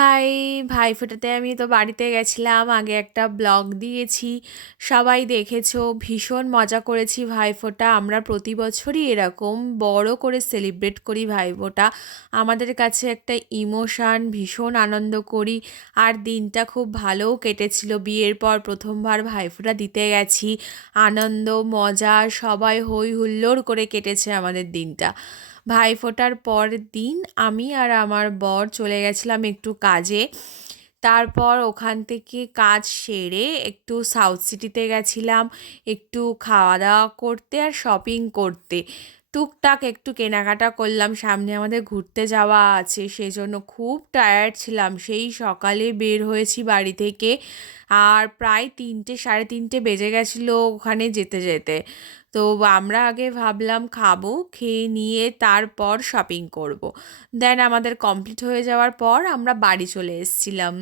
High! ভাইফোঁটাতে আমি তো বাড়িতে গেছিলাম। আগে একটা ব্লগ দিয়েছি। সবাই দেখেছো। ভীষণ মজা করেছি ভাইফোঁটা। আমরা প্রতি বছরই এরকম বড় করে সেলিব্রেট করি ভাইফোঁটা। আমাদের কাছে একটা ইমোশান, ভীষণ আনন্দ করি। আর দিনটা খুব ভালোও কেটেছিল। বিয়ের পর প্রথমবার ভাইফোঁটা দিতে গেছি। আনন্দ, মজা সবাই হৈ হুল্লোড় করে কেটেছে আমাদের দিনটা। ভাইফোঁটার পরের দিন আমি আর আমার বর চলে গেছিলাম একটু কাজে। তারপর ওখান থেকে কাজ সেরে একটু সাউথ সিটিতে গেছিলাম একটু খাওয়া দাওয়া করতে আর শপিং করতে। টুকটাক একটু কেনাকাটা করলাম, সামনে আমাদের ঘুরতে যাওয়া আছে, সেজন্য খুব টায়ার্ড ছিলাম। সেই সকালে বের হয়েছি বাড়ি থেকে, আর প্রায় 3টে সাড়ে 3টে বেজে গেছিলো ওখানে যেতে যেতে। তো আমরা আগে ভাবলাম খাবো, খেয়ে নিয়ে তারপর শপিং করব। দেন আমাদের কমপ্লিট হয়ে যাওয়ার পর আমরা বাড়ি চলে এসেছিলাম।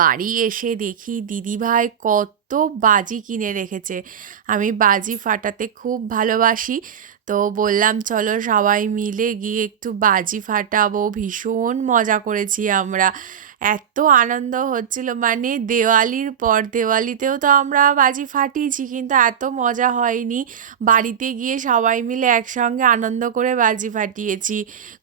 বাড়ি এসে দেখি দিদিভাই কত বাজি কিনে রেখেছে। আমি বাজি ফাটাতে খুব ভালোবাসি, তো বললাম চলো সবাই মিলে গিয়ে একটু বাজি ফাটাবো। ভীষণ মজা করেছি আমরা, এত আনন্দ হচ্ছিল, মানে দেওয়ালির পর দেওয়ালিতেও তো আমরা বাজি ফাটিয়েছি, কিন্তু এত মজা হয়নি। বাড়িতে গিয়ে সবাই মিলে একসঙ্গে আনন্দ করে বাজি ফাটিয়েছি,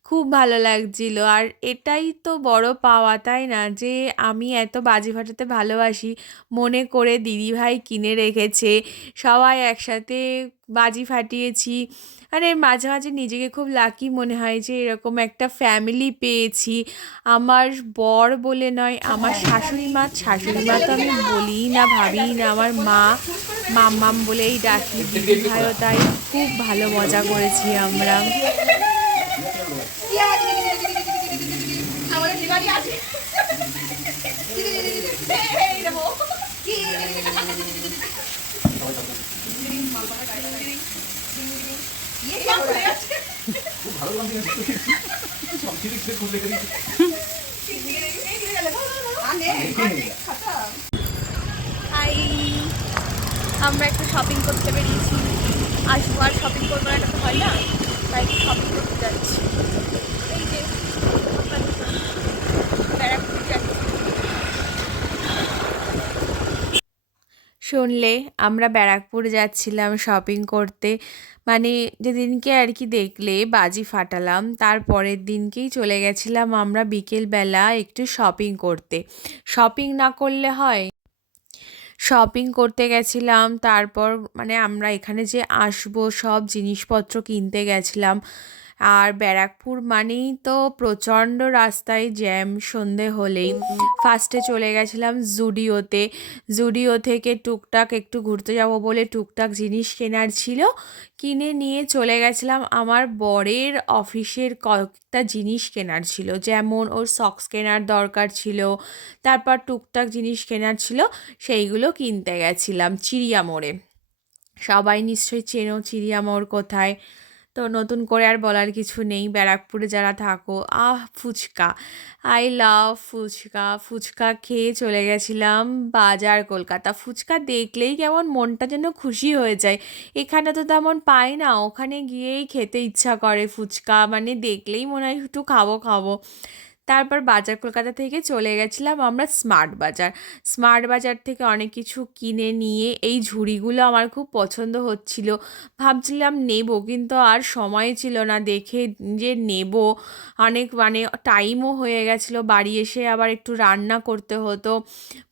খুব ভালো লাগছিল। আর এটাই তো বড় পাওয়া, তাই না, যে আমি এত বাজি ফাটাতে ভালোবাসি মনে করে দিদিভাই কিনে রেখেছে, সবাই একসাথে বাজি ফাটিয়েছি। আরে মাঝে মাঝে নিজেকে খুব লাকি মনে হয় যে এরকম একটা ফ্যামিলি পেয়েছি। আমার বর বলে নয়, আমার শাশুড়ি মা তো আমি বলিই না, ভাবিই না, আমার মা মাম্মাম বলেই ডাকি, দিদিভাইও তাই। খুব ভালো মজা করেছি আমরা। হাই, আমরা একটু শপিং করতে বেরিয়েছি। আসবো আর শপিং করবো না, এটা তো হয় না, তাই একটু শপিং করতে যাচ্ছি। এই যে ব্যারাকপুর যাচ্ছি। শুনলে, আমরা ব্যারাকপুর যাচ্ছিলাম শপিং করতে। মানে যেদিনকে আর কি দেখলে বাজি ফাটালাম, তার পরের দিনকেই চলে গেছিলাম আমরা বিকেলবেলা একটু শপিং করতে। শপিং না করলে হয়? শপিং করতে গেছিলাম, তারপর মানে আমরা এখানে যে আসবো সব জিনিসপত্র কিনতে গেছিলাম। আর ব্যারাকপুর মানেই তো প্রচণ্ড রাস্তায় জ্যাম সন্ধে হলেই। ফার্স্টে চলে গেছিলাম জুডিওতে। জুডিও থেকে টুকটাক একটু ঘুরতে যাব বলে টুকটাক জিনিস কেনার ছিল, কিনে নিয়ে চলে গেছিলাম আমার বরের অফিসের কয়েকটা জিনিস কেনার ছিল, যেমন ওর সক্স কেনার দরকার ছিল, তারপর টুকটাক জিনিস কেনার ছিল, সেইগুলো কিনতে গেছিলাম চিড়িয়া মোড়ে। সবাই নিশ্চয়ই চেনো চিড়িয়া মোড় কোথায়। তো নতুন করে আর বলার কিছু নেই, ব্যারাকপুরে যারা থাকো। Phuchka, I love phuchka. ফুচকা খেয়ে চলে গেছিলাম বাজার কলকাতা। ফুচকা দেখলেই কেমন মনটা যেন খুশি হয়ে যায়। এখানে তো তেমন পাই না, ওখানে গিয়েই খেতে ইচ্ছা করে ফুচকা, মানে দেখলেই মনে হয় একটু খাবো খাবো। তারপর বাজার কলকাতা থেকে চলে গেছিলাম আমরা স্মার্ট বাজার। স্মার্ট বাজার থেকে অনেক কিছু কিনে নিয়ে, এই ঝুড়িগুলো আমার খুব পছন্দ হচ্ছিল, ভাবছিলাম নেব, কিন্তু আর সময় ছিল না দেখে যে নেব। অনেক মানে টাইমও হয়ে গেছিলো, বাড়ি এসে আবার একটু রান্না করতে হতো।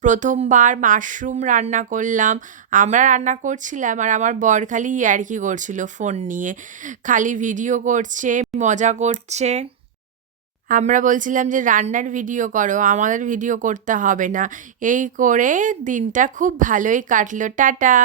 প্রথমবার মাশরুম রান্না করলাম। আমরা রান্না করছিলাম আর আমার বর খালি ইয়ার্কি করছিল ফোন নিয়ে, খালি ভিডিও করছে, মজা করছে। আমরা বলছিলাম যে রান্নার ভিডিও করো, আমাদের ভিডিও করতে হবে না। এই করে দিনটা খুব ভালোই কাটলো। টাটা।